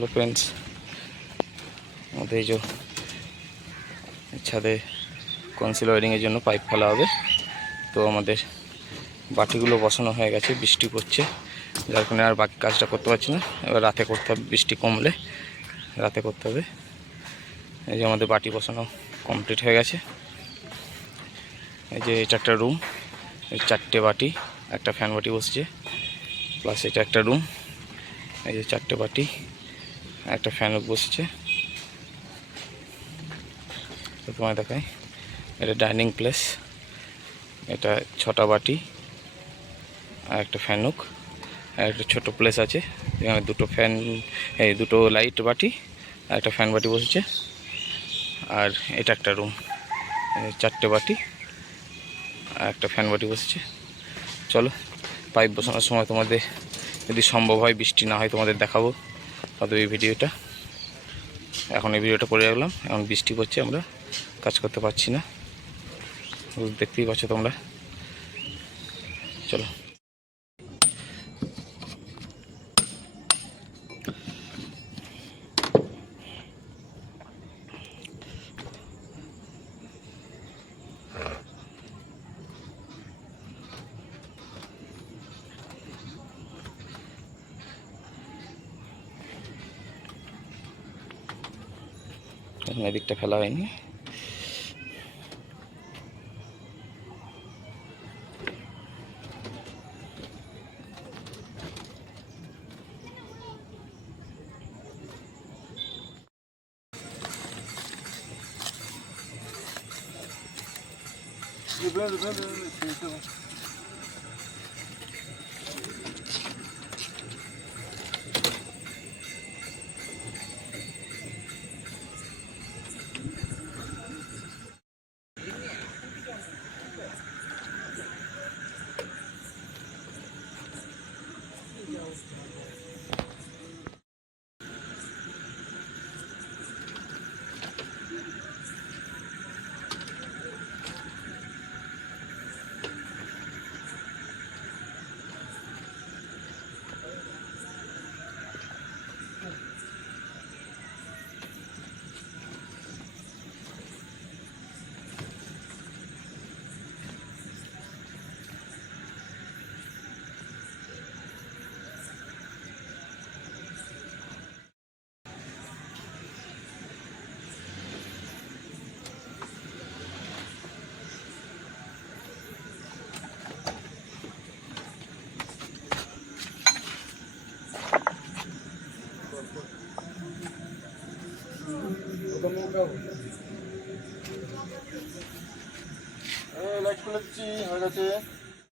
Hello friends, আমাদের এই যে ছাদে কনসিল ওয়ারিংয়ের জন্য পাইপ ফেলা হবে। তো আমাদের বাটিগুলো বসানো হয়ে গেছে, বৃষ্টি পড়ছে যার কারণে আর বাকি কাজটা করতে পারছি না। এবার রাতে করতে হবে, বৃষ্টি কমলে রাতে করতে হবে। এই যে আমাদের বাটি বসানো কমপ্লিট হয়ে গেছে। এই যে এটা একটা রুম, এই 4টে বাটি, একটা ফ্যান বাটি বসছে, প্লাস এটা একটা রুম। এই যে 4টে বাটি, একটা ফ্যান বসছে। তোমায় দেখাই, এটা ডাইনিং প্লেস। এটা 6টা বাটি আর একটা ফ্যানুক আর একটা ছোটো প্লেস আছে, এখানে দুটো ফ্যান, এই দুটো লাইট বাটি আর একটা ফ্যান বাটি বসেছে। আর এটা একটা রুম, 4টে বাটি আর একটা ফ্যান বাটি বসেছে। চলো পাইপ বসানোর সময় তোমাদের যদি সম্ভব হয়, বৃষ্টি না হয়, তোমাদের দেখাবো হয়তো এই ভিডিওটা। এখন এই ভিডিওটা করে রাখলাম, এখন বৃষ্টি পড়ছে, আমরা কাজ করতে পারছি না, দেখতেই পাচ্ছ তোমরা। চলো এদিকটা ফেলা হয়নি। লাইট খুলে দিচ্ছি, হয়ে গেছে।